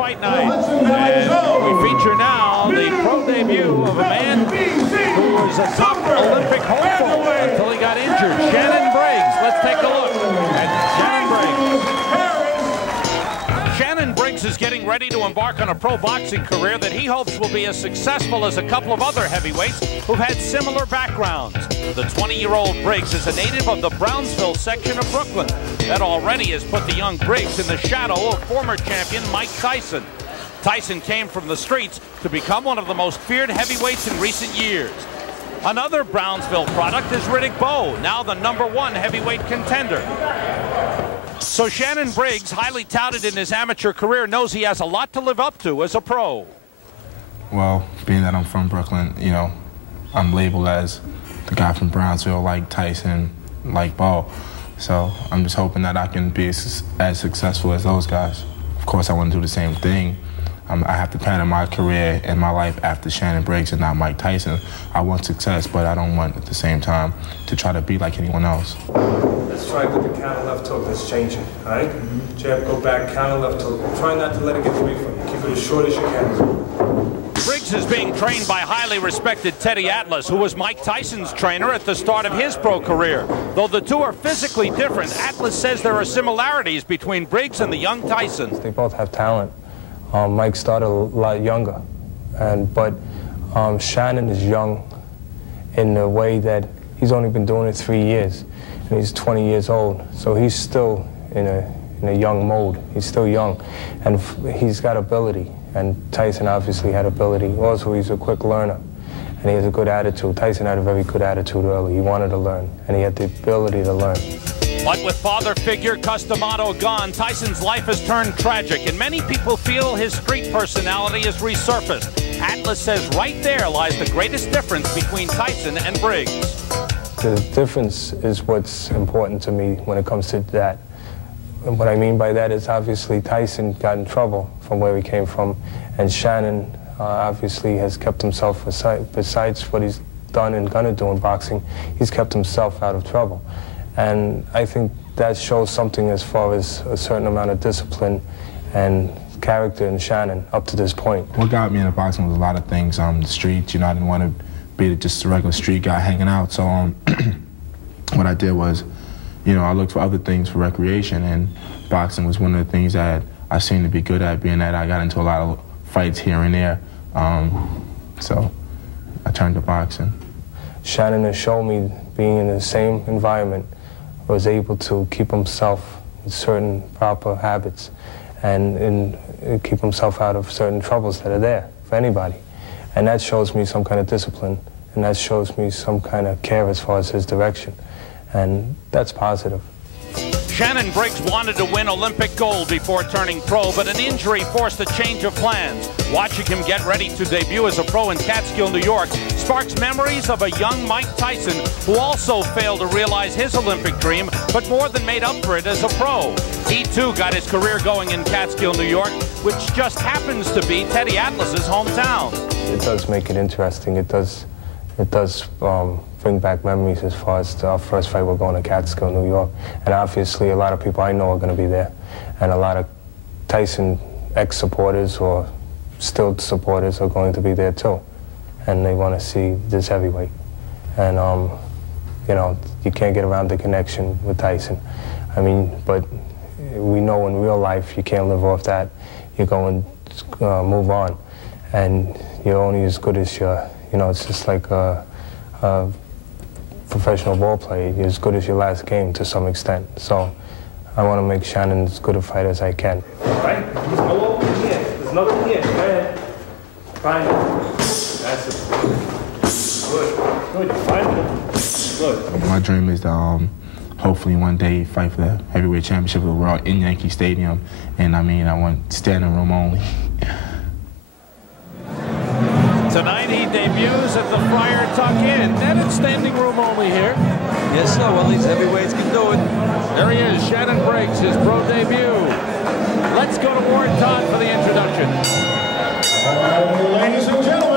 fight night. And we feature now the pro debut of a man who was a top Olympic hopeful until he got injured, Shannon Briggs. Let's take a look at Shannon Briggs. Shannon Briggs is getting ready to embark on a pro boxing career that he hopes will be as successful as a couple of other heavyweights who've had similar backgrounds. The 20-year-old Briggs is a native of the Brownsville section of Brooklyn. That already has put the young Briggs in the shadow of former champion Mike Tyson. Tyson came from the streets to become one of the most feared heavyweights in recent years. Another Brownsville product is Riddick Bowe, now the #1 heavyweight contender. So Shannon Briggs, highly touted in his amateur career, knows he has a lot to live up to as a pro. Well, being that I'm from Brooklyn, you know, I'm labeled as the guy from Brownsville, like Tyson, like Bowe. So I'm just hoping that I can be as successful as those guys. Of course, I want to do the same thing. I have to pattern my career and my life after Shannon Briggs and not Mike Tyson. I want success, but I don't want at the same time to try to be like anyone else. Let's try with the counter left hook that's changing, all right? Jab, go back, counter left hook. Try not to let it get away from you. Keep it as short as you can. Briggs is being trained by highly respected Teddy Atlas, who was Mike Tyson's trainer at the start of his pro career. Though the two are physically different, Atlas says there are similarities between Briggs and the young Tyson. They both have talent. Mike started a lot younger, but Shannon is young in the way that he's only been doing it 3 years, and he's 20 years old, so he's still in a young mode. He's still young, and he's got ability, and Tyson obviously had ability. Also, he's a quick learner, and he has a good attitude. Tyson had a very good attitude early. He wanted to learn, and he had the ability to learn. But with father figure Customato gone, Tyson's life has turned tragic, and many people feel his street personality has resurfaced. Atlas says right there lies the greatest difference between Tyson and Briggs. The difference is what's important to me when it comes to that. And what I mean by that is obviously Tyson got in trouble from where he came from, and Shannon obviously has kept himself, besides what he's done and gonna do in boxing, he's kept himself out of trouble. And I think that shows something as far as a certain amount of discipline and character in Shannon up to this point. What got me into boxing was a lot of things. The streets, you know, I didn't want to be just a regular street guy hanging out. So what I did was, you know, I looked for other things for recreation, and boxing was one of the things that I seemed to be good at, being that I got into a lot of fights here and there. So I turned to boxing. Shannon has shown me being in the same environment, was able to keep himself in certain proper habits and keep himself out of certain troubles that are there for anybody. And that shows me some kind of discipline, and that shows me some kind of care as far as his direction. And that's positive. Shannon Briggs wanted to win Olympic gold before turning pro, but an injury forced a change of plans. Watching him get ready to debut as a pro in Catskills, New York, sparks memories of a young Mike Tyson who also failed to realize his Olympic dream, but more than made up for it as a pro. He too got his career going in Catskills, New York, which just happens to be Teddy Atlas's hometown. It does make it interesting. It does bring back memories as far as our first fight. We're going to Catskills, New York. And obviously a lot of people I know are going to be there. And a lot of Tyson ex-supporters or still supporters are going to be there too. And they want to see this heavyweight. And, you know, you can't get around the connection with Tyson. I mean, but we know in real life you can't live off that. You go and move on. And you're only as good as your, you know, it's just like a professional ball player. You're as good as your last game to some extent. So I want to make Shannon as good a fighter as I can. All right, he's go over here. There's another one here. Go ahead. Find it. That's it. Good. Good. You find it. Good. My dream is to hopefully one day fight for the heavyweight championship of the world in Yankee Stadium. And I mean, I want standing room only. Tonight he debuts at the Friar Tuck Inn. Netted standing room only here. Yes, sir. Well, these heavyweights can do it. There he is, Shannon Briggs, his pro debut. Let's go to Ward Todd for the introduction. Ladies and gentlemen.